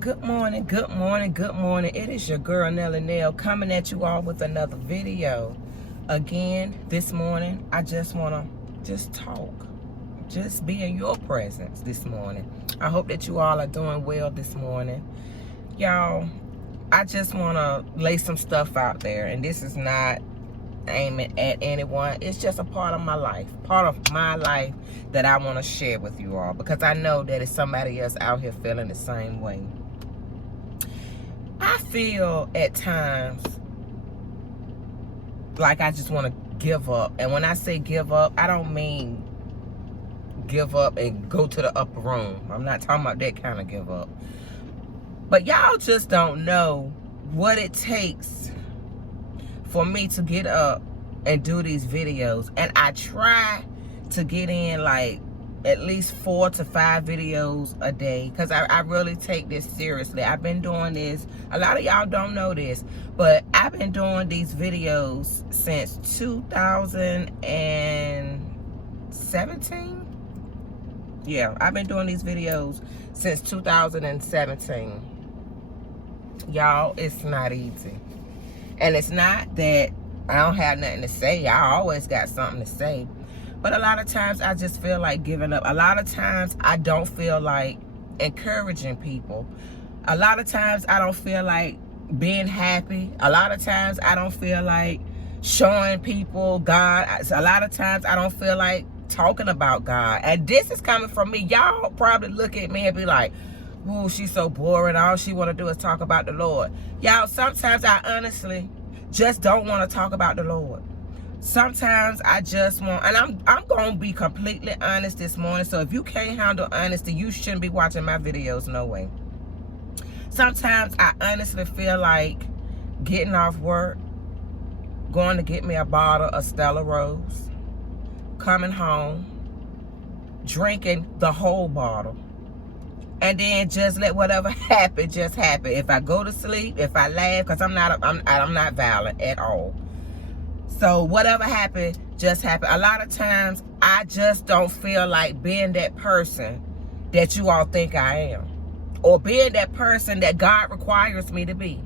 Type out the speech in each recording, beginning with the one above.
Good morning, good morning, good morning. It is your girl Nelly Nell coming at you all with another video. Again, this morning, I just want to talk. Just be in your presence this morning. I hope that you all are doing well this morning. Y'all, I just want to lay some stuff out there. And this is not aiming at anyone. It's just a part of my life. Part of my life that I want to share with you all. Because I know that it's somebody else out here feeling the same way. I feel at times like I just want to give up. And when I say give up, I don't mean give up and go to the upper room. I'm not talking about that kind of give up. But y'all just don't know what it takes for me to get up and do these videos. And I try to get in like at least 4 to 5 videos a day, because I really take this seriously. I've been doing this, a lot of y'all don't know this, but I've been doing these videos since 2017. Yeah, I've been doing these videos since 2017. Y'all, it's not easy. And it's not that I don't have nothing to say. I always got something to say. But a lot of times I just feel like giving up. A lot of times I don't feel like encouraging people. A lot of times I don't feel like being happy. A lot of times I don't feel like showing people God. A lot of times I don't feel like talking about God. And this is coming from me. Y'all probably look at me and be like, "Ooh, she's so boring. All she want to do is talk about the Lord." Y'all, sometimes I honestly just don't want to talk about the Lord. Sometimes I just want, and I'm going to be completely honest this morning. So if you can't handle honesty, you shouldn't be watching my videos, no way. Sometimes I honestly feel like getting off work, going to get me a bottle of Stella Rose, coming home, drinking the whole bottle, and then just let whatever happen just happen. If I go to sleep, if I laugh, because I'm not violent at all. So whatever happened, just happened. A lot of times, I just don't feel like being that person that you all think I am. Or being that person that God requires me to be.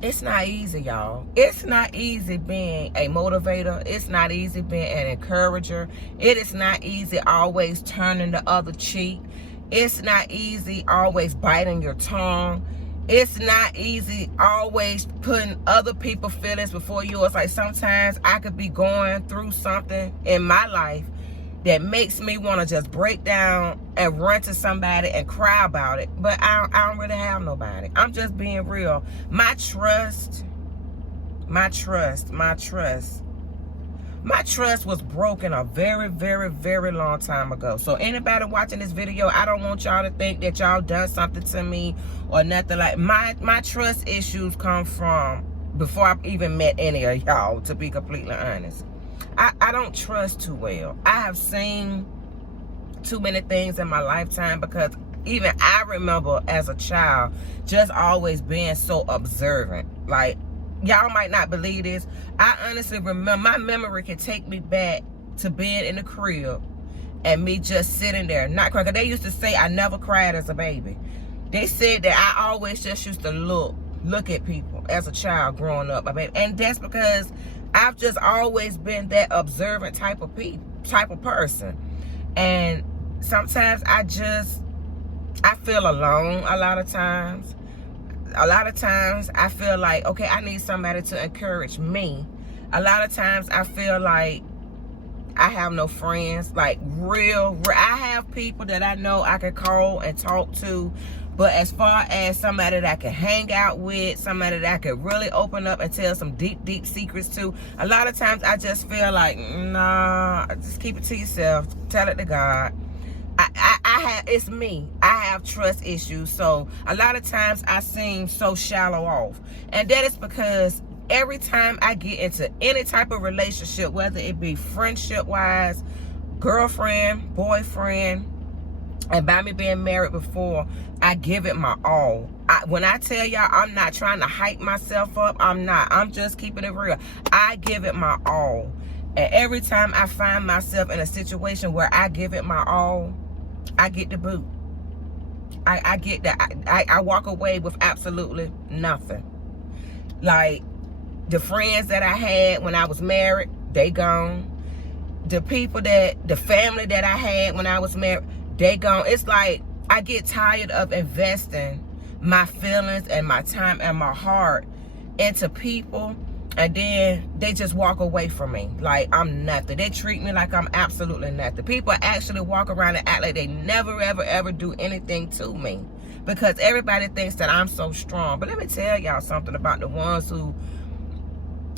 It's not easy, y'all. It's not easy being a motivator. It's not easy being an encourager. It is not easy always turning the other cheek. It's not easy always biting your tongue. It's not easy always putting other people's feelings before yours. Like sometimes I could be going through something in my life that makes me want to just break down and run to somebody and cry about it. But I don't really have nobody. I'm just being real. My trust was broken a very, very, very long time ago. So anybody watching this video, I don't want y'all to think that y'all done something to me or nothing. Like my trust issues come from before I even met any of y'all, to be completely honest. I don't trust too well. I have seen too many things in my lifetime, because even I remember as a child just always being so observant. Like, y'all might not believe this. I honestly remember, my memory can take me back to being in the crib and me just sitting there not crying. They used to say I never cried as a baby. They said that I always just used to look at people as a child growing up. And that's because I've just always been that observant type of person. And sometimes I feel alone a lot of times. A lot of times I feel like, okay, I need somebody to encourage me. A lot of times I feel like I have no friends, like real. I have people that I know I can call and talk to, but as far as somebody that I can hang out with, somebody that I can really open up and tell some deep, deep secrets to, a lot of times I just feel like, nah, just keep it to yourself. Tell it to God. It's me. I have trust issues. So a lot of times I seem so shallow off. And that is because every time I get into any type of relationship, whether it be friendship wise, girlfriend, boyfriend, and by me being married before, I give it my all. When I tell y'all, I'm not trying to hype myself up. I'm not. I'm just keeping it real. I give it my all. And every time I find myself in a situation where I give it my all, I get the boot. I get that. I walk away with absolutely nothing. Like, the friends that I had when I was married, they gone. The family that I had when I was married, they gone. It's like, I get tired of investing my feelings and my time and my heart into people, and then they just walk away from me like I'm nothing. They treat me like I'm absolutely nothing. People actually walk around and act like they never, ever, ever do anything to me because everybody thinks that I'm so strong. But let me tell y'all something about the ones who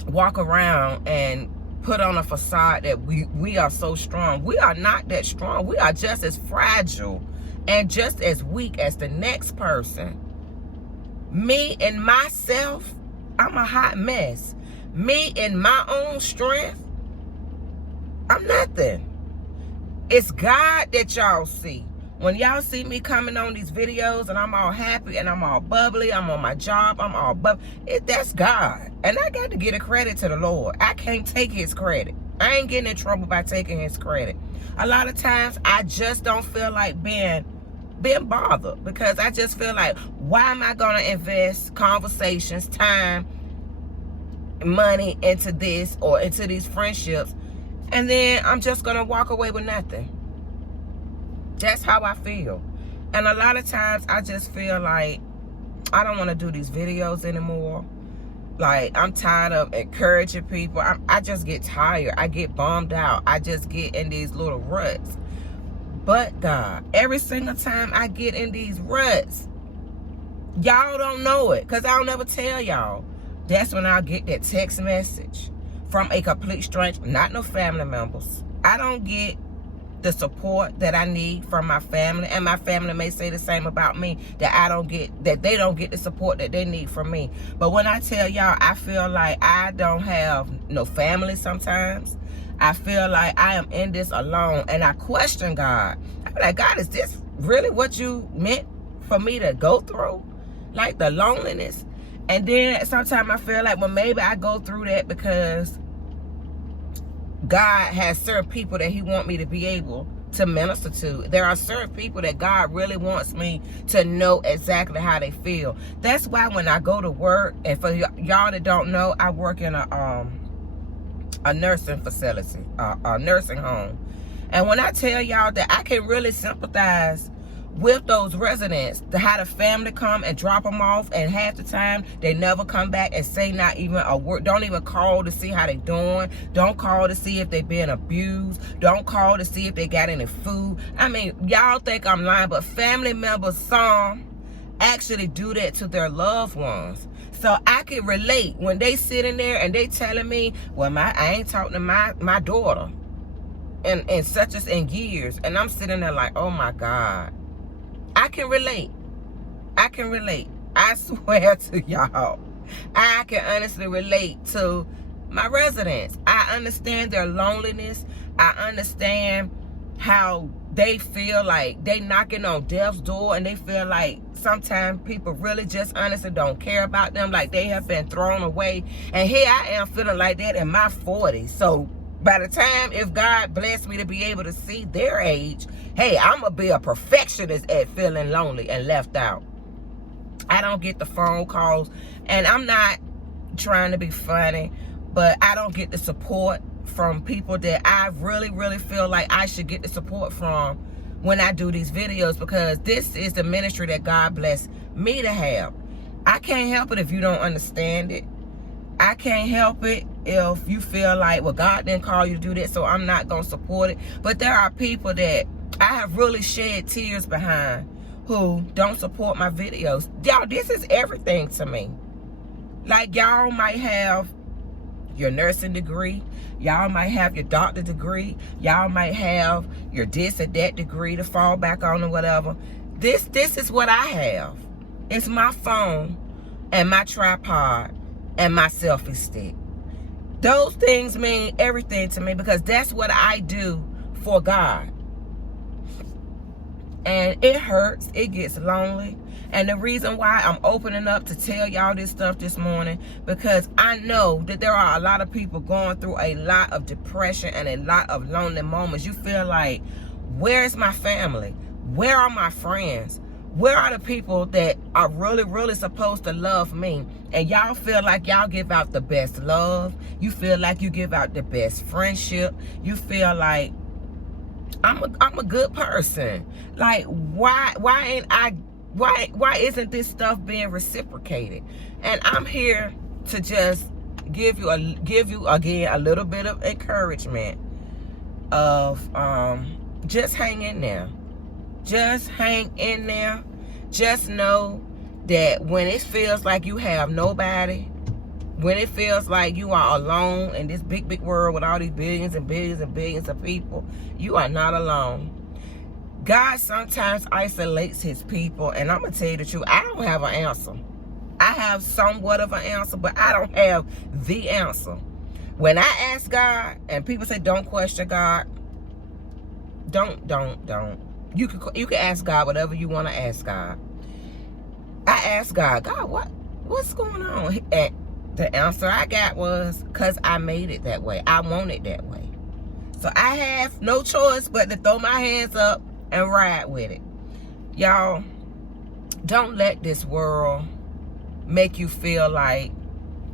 walk around and put on a facade that we are so strong. We are not that strong. We are just as fragile and just as weak as the next person. Me and myself, I'm a hot mess. Me and my own strength, I'm nothing. It's God that y'all see. When y'all see me coming on these videos and I'm all happy and I'm all bubbly, I'm on my job, I'm all that's God. And I got to give a credit to the Lord. I can't take his credit. I ain't getting in trouble by taking his credit. A lot of times I just don't feel like being bothered because I just feel like, why am I going to invest conversations, time, money into this or into these friendships, and then I'm just going to walk away with nothing? That's how I feel. And a lot of times I just feel like I don't want to do these videos anymore. Like, I'm tired of encouraging people. I just get tired. I get bummed out. I just get in these little ruts. But God, every single time I get in these ruts, y'all don't know it because I'll never tell y'all. That's when I'll get that text message from a complete stranger, not no family members. I don't get the support that I need from my family, and my family may say the same about me, that they don't get the support that they need from me. But when I tell y'all, I feel like I don't have no family sometimes. I feel like I am in this alone, and I question God. I'm like, God, is this really what you meant for me to go through? Like the loneliness. And then sometimes I feel like, well, maybe I go through that because God has certain people that he wants me to be able to minister to. There are certain people that God really wants me to know exactly how they feel. That's why when I go to work, and for y'all that don't know, I work in a nursing facility, a nursing home. And when I tell y'all that I can really sympathize with those residents, to how the family come and drop them off, and half the time they never come back and say not even a word. Don't even call to see how they doing. Don't call to see if they being abused. Don't call to see if they got any food. I mean, y'all think I'm lying, but family members, some actually do that to their loved ones. So I can relate when they sitting there and they telling me, well, I ain't talking to my daughter in such as in years, and I'm sitting there like, oh my God. I can relate. I can relate. I swear to y'all, I can honestly relate to my residents. I understand their loneliness. I understand how they feel like they knocking on death's door, and they feel like sometimes people really just honestly don't care about them, like they have been thrown away. And here I am feeling like that in my 40s. So by the time, if God bless me to be able to see their age, hey, I'm going to be a perfectionist at feeling lonely and left out. I don't get the phone calls, and I'm not trying to be funny, but I don't get the support from people that I really, really feel like I should get the support from when I do these videos, because this is the ministry that God blessed me to have. I can't help it if you don't understand it. I can't help it if you feel like, well, God didn't call you to do this, so I'm not going to support it. But there are people that I have really shed tears behind who don't support my videos. Y'all, this is everything to me. Like, y'all might have your nursing degree. Y'all might have your doctor degree. Y'all might have your this or that degree to fall back on or whatever. This is what I have. It's my phone and my tripod and my selfie stick. Those things mean everything to me, because that's what I do for God. And it hurts. It gets lonely. And the reason why I'm opening up to tell y'all this stuff this morning, because I know that there are a lot of people going through a lot of depression and a lot of lonely moments. You feel like, where's my family? Where are my friends? Where are the people that are really, really supposed to love me? And y'all feel like y'all give out the best love. You feel like you give out the best friendship. You feel like I'm a good person. Like, why isn't this stuff being reciprocated? And I'm here to just give you again a little bit of encouragement of just hang in there. Just hang in there. Just know that when it feels like you have nobody, when it feels like you are alone in this big, big world with all these billions and billions and billions of people, you are not alone. God sometimes isolates his people, and I'm going to tell you the truth, I don't have an answer. I have somewhat of an answer, but I don't have the answer. When I ask God, and people say don't question God, don't. You can ask God whatever you want to ask God. I asked God, what's going on? And the answer I got was, because I made it that way. I want it that way. So I have no choice but to throw my hands up and ride with it. Y'all, don't let this world make you feel like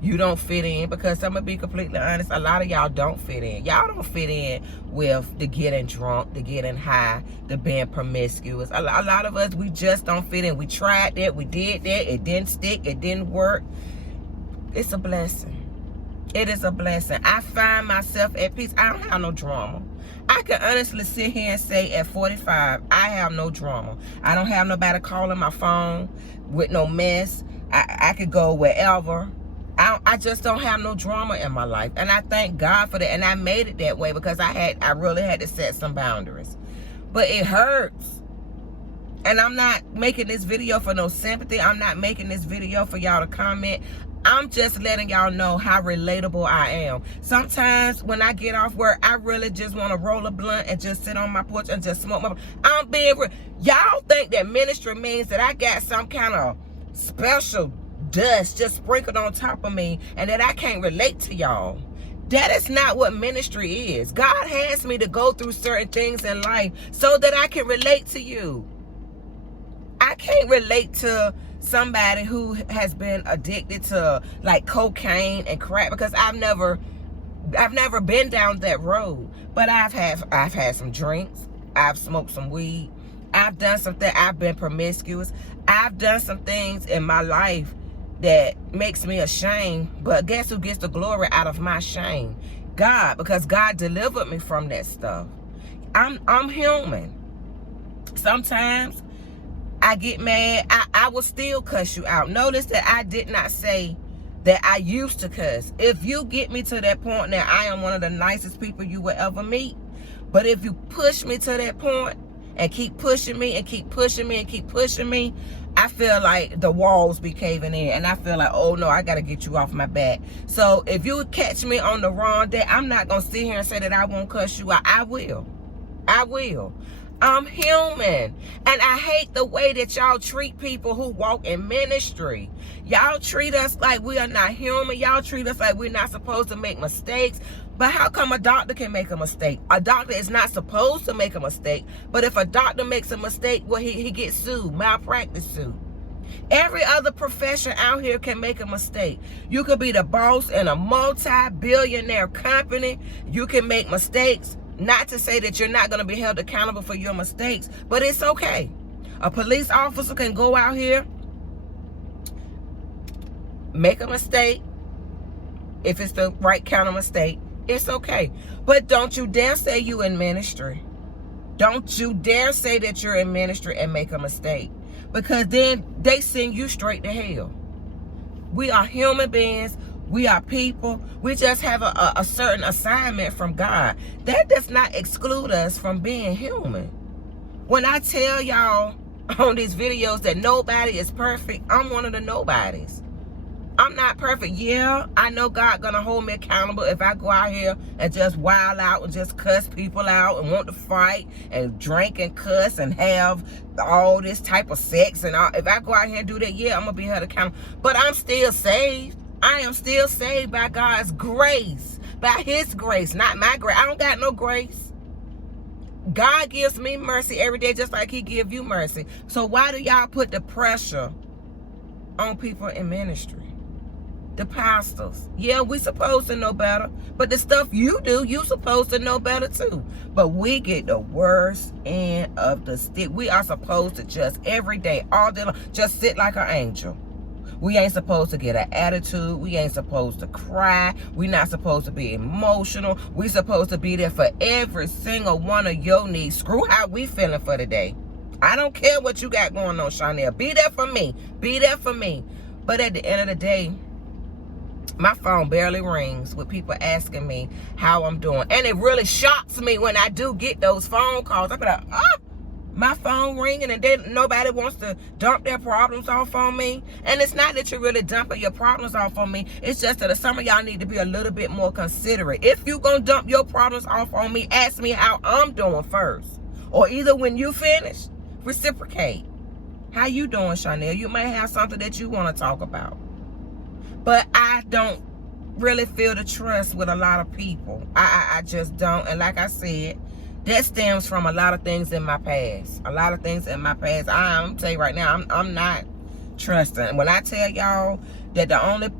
you don't fit in, because I'm gonna be completely honest, a lot of y'all don't fit in. Y'all don't fit in with the getting drunk, the getting high, the being promiscuous. A lot of us, we just don't fit in. We tried that, we did that, it didn't stick, it didn't work. It's a blessing. It is a blessing. I find myself at peace. I don't have no drama. I can honestly sit here and say at 45, I have no drama. I don't have nobody calling my phone with no mess. I could go wherever. I just don't have no drama in my life, and I thank God for that. And I made it that way because I really had to set some boundaries. But it hurts, and I'm not making this video for no sympathy. I'm not making this video for y'all to comment. I'm just letting y'all know how relatable I am. Sometimes when I get off work, I really just want to roll a blunt and just sit on my porch and just smoke my. I'm being real. Y'all think that ministry means that I got some kind of special dust just sprinkled on top of me and that I can't relate to y'all. That is not what ministry is. God has me to go through certain things in life so that I can relate to you. I can't relate to somebody who has been addicted to like cocaine and crack, because I've never been down that road. But I've had some drinks. I've smoked some weed. I've done something. I've been promiscuous. I've done some things in my life that makes me ashamed, but guess who gets the glory out of my shame? God, because God delivered me from that stuff. I'm human. Sometimes I get mad. I will still cuss you out. Notice that I did not say that I used to cuss. If you get me to that point that I am one of the nicest people you will ever meet, but if you push me to that point and keep pushing me and keep pushing me and keep pushing me, I feel like the walls be caving in, and I feel like, oh no, I gotta get you off my back. So if you catch me on the wrong day, I'm not gonna sit here and say that I won't cuss you out. I will. I'm human, and I hate the way that y'all treat people who walk in ministry. Y'all treat us like we are not human. Y'all treat us like we're not supposed to make mistakes. But how come a doctor can make a mistake? A doctor is not supposed to make a mistake. But if a doctor makes a mistake, well, he gets sued, malpractice sued. Every other profession out here can make a mistake. You could be the boss in a multi-billionaire company. You can make mistakes. Not to say that you're not going to be held accountable for your mistakes, but it's okay. A police officer can go out here, make a mistake. If it's the right kind of mistake, it's okay. But don't you dare say you in ministry. Don't you dare say that you're in ministry and make a mistake, because then they send you straight to hell. We are human beings. We are people. We just have a certain assignment from God. That does not exclude us from being human. When I tell y'all on these videos that nobody is perfect, I'm one of the nobodies. I'm not perfect. Yeah, I know God gonna hold me accountable if I go out here and just wild out and just cuss people out and want to fight and drink and cuss and have all this type of sex and all. If I go out here and do that, yeah, I'm gonna be held accountable. But I'm still saved. I am still saved by God's grace, by his grace, not my grace. I don't got no grace. God gives me mercy every day just like he give you mercy. So why do y'all put the pressure on people in ministry? The pastors. Yeah, we supposed to know better. But the stuff you do, you supposed to know better too. But we get the worst end of the stick. We are supposed to just every day, all day long, just sit like an angel. We ain't supposed to get an attitude. We ain't supposed to cry. We not supposed to be emotional. We supposed to be there for every single one of your needs. Screw how we feeling for the day. I don't care what you got going on, Chanel. Be there for me. Be there for me. But at the end of the day, my phone barely rings with people asking me how I'm doing. And it really shocks me when I do get those phone calls. I be like, oh, my phone ringing and then nobody wants to dump their problems off on me. And it's not that you're really dumping your problems off on me. It's just that some of y'all need to be a little bit more considerate. If you're going to dump your problems off on me, ask me how I'm doing first. Or either when you finish, reciprocate. How you doing, Chanel? You may have something that you want to talk about. But I don't really feel the trust with a lot of people. I just don't. And like I said, that stems from a lot of things in my past. A lot of things in my past. I'm tell you right now, I'm not trusting. When I tell y'all that the only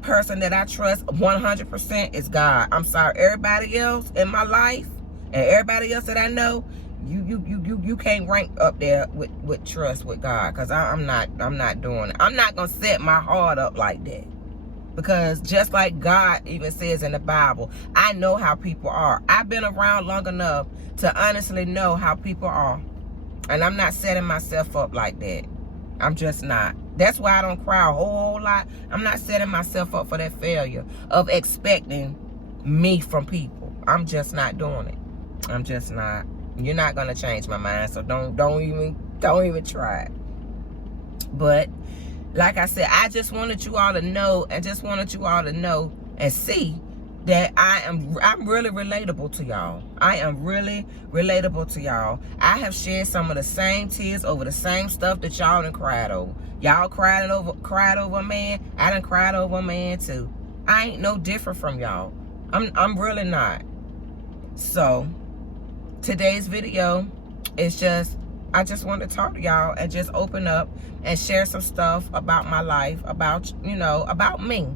person that I trust 100% is God. I'm sorry, everybody else in my life and everybody else that I know, you can't rank up there with trust with God, because I'm not doing it. I'm not gonna set my heart up like that. Because just like God even says in the Bible, I know how people are. I've been around long enough to honestly know how people are. And I'm not setting myself up like that. I'm just not. That's why I don't cry a whole lot. I'm not setting myself up for that failure of expecting me from people. I'm just not doing it. I'm just not. You're not going to change my mind, so don't even try it. But like I said, I just wanted you all to know, and just wanted you all to know and see that I'm really relatable to y'all. I am really relatable to y'all. I have shed some of the same tears over the same stuff that y'all done cried over. Y'all cried over a man. I done cried over a man too. I ain't no different from y'all. I'm really not. So today's video is just, I just want to talk to y'all and just open up and share some stuff about my life, about, about me.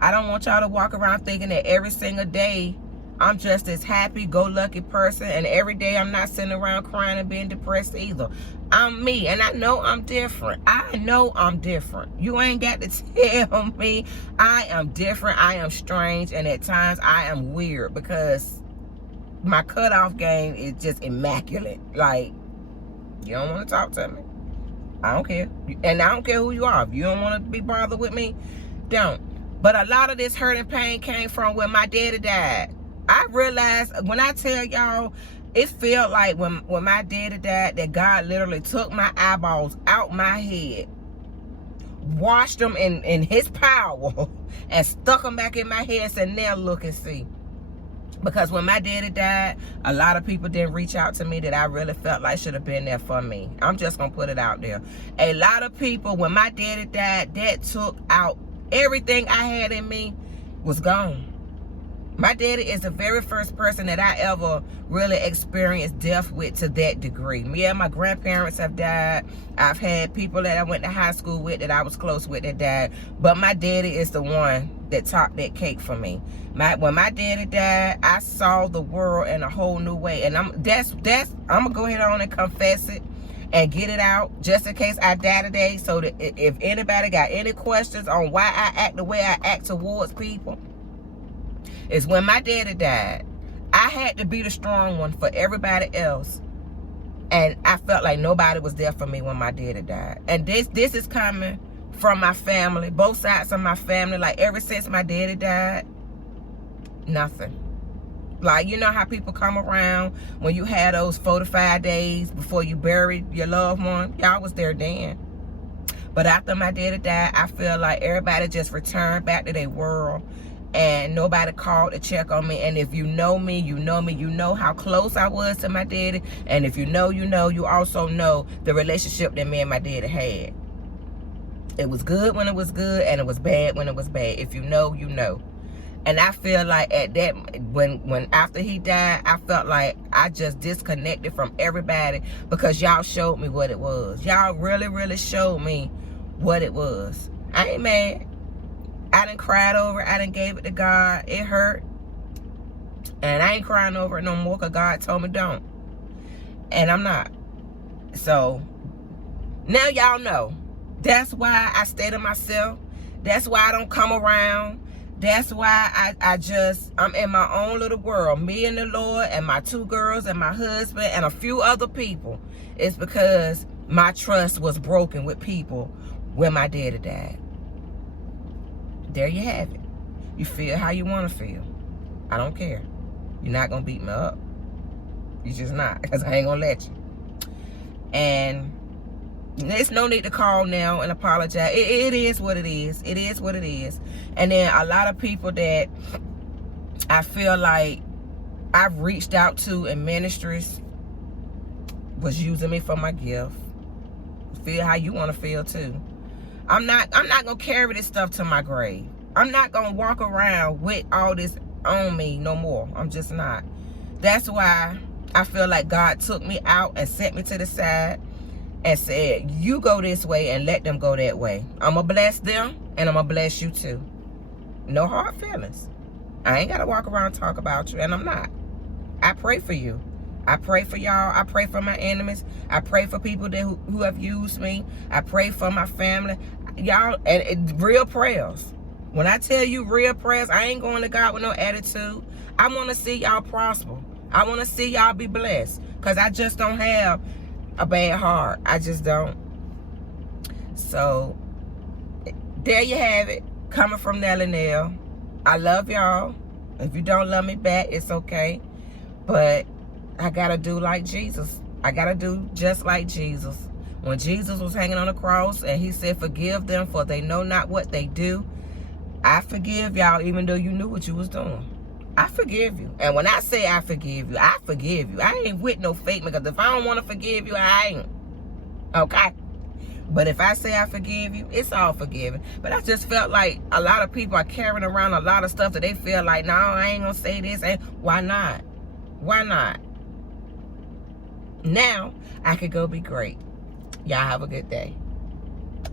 I don't want y'all to walk around thinking that every single day I'm just this happy-go-lucky person, and every day I'm not sitting around crying and being depressed either. I'm me, and I know I'm different. I know I'm different. You ain't got to tell me I am different. I am strange, and at times I am weird, because my cutoff game is just immaculate. Like, you don't want to talk to me? I don't care. And I don't care who you are. If you don't want to be bothered with me, don't. But a lot of this hurt and pain came from when my daddy died. I realized, when I tell y'all, it felt like when my daddy died, that God literally took my eyeballs out my head, washed them in his power, and stuck them back in my head and said, now look and see. Because when my daddy died, a lot of people didn't reach out to me that I really felt like should have been there for me. I'm just going to put it out there. A lot of people, when my daddy died, that took out everything I had in me, was gone. My daddy is the very first person that I ever really experienced death with to that degree. Yeah, my grandparents have died. I've had people that I went to high school with that I was close with that died. But my daddy is the one that topped that cake for me. When my daddy died, I saw the world in a whole new way. And I'm gonna go ahead on and confess it and get it out, just in case I die today, so that if anybody got any questions on why I act the way I act towards people, is when my daddy died, I had to be the strong one for everybody else. And I felt like nobody was there for me when my daddy died. And this is coming from my family, both sides of my family. Like, ever since my daddy died, nothing. Like, you know how people come around when you had those 4 to 5 days before you buried your loved one? Y'all was there then. But after my daddy died, I feel like everybody just returned back to their world. And nobody called to check on me. And if you know me, you know me. You know how close I was to my daddy. And if you know, you also know the relationship that me and my daddy had. It was good when it was good, and it was bad when it was bad. If you know, you know. And I feel like at that, when after he died, I felt like I just disconnected from everybody, because y'all showed me what it was. Y'all really, really showed me what it was. I ain't mad. I done cried over it. I done gave it to God. It hurt. And I ain't crying over it no more, because God told me don't. And I'm not. So now y'all know. That's why I stay to myself. That's why I don't come around. That's why I'm in my own little world. Me and the Lord and my 2 girls and my husband and a few other people. It's because my trust was broken with people when my daddy died. There you have it. You feel how you want to feel. I don't care. You're not going to beat me up. You're just not, because I ain't going to let you. And there's no need to call now and apologize. It is what it is. It is what it is. And then a lot of people that I feel like I've reached out to in ministries was using me for my gift. Feel how you want to feel too. I'm not gonna carry this stuff to my grave. I'm not gonna walk around with all this on me no more. I'm just not. That's why I feel like God took me out and set me to the side and said, you go this way and let them go that way. I'm going to bless them and I'm going to bless you too. No hard feelings. I ain't got to walk around and talk about you, and I'm not. I pray for you. I pray for y'all. I pray for my enemies. I pray for people that who have used me. I pray for my family. Y'all, and real prayers. When I tell you real prayers, I ain't going to God with no attitude. I want to see y'all prosper. I want to see y'all be blessed, because I just don't have a bad heart. I just don't. So there you have it, coming from Nelly Nell. I love y'all. If you don't love me back, it's okay, but I gotta do like Jesus. I gotta do just like Jesus. When Jesus was hanging on the cross and he said, forgive them, for they know not what they do, I forgive y'all, even though you knew what you was doing. I forgive you. And when I say I forgive you, I forgive you. I ain't with no fake, because if I don't want to forgive you, I ain't. Okay? But if I say I forgive you, it's all forgiven. But I just felt like a lot of people are carrying around a lot of stuff that they feel like, no, I ain't going to say this. And why not? Why not? Now, I could go be great. Y'all have a good day.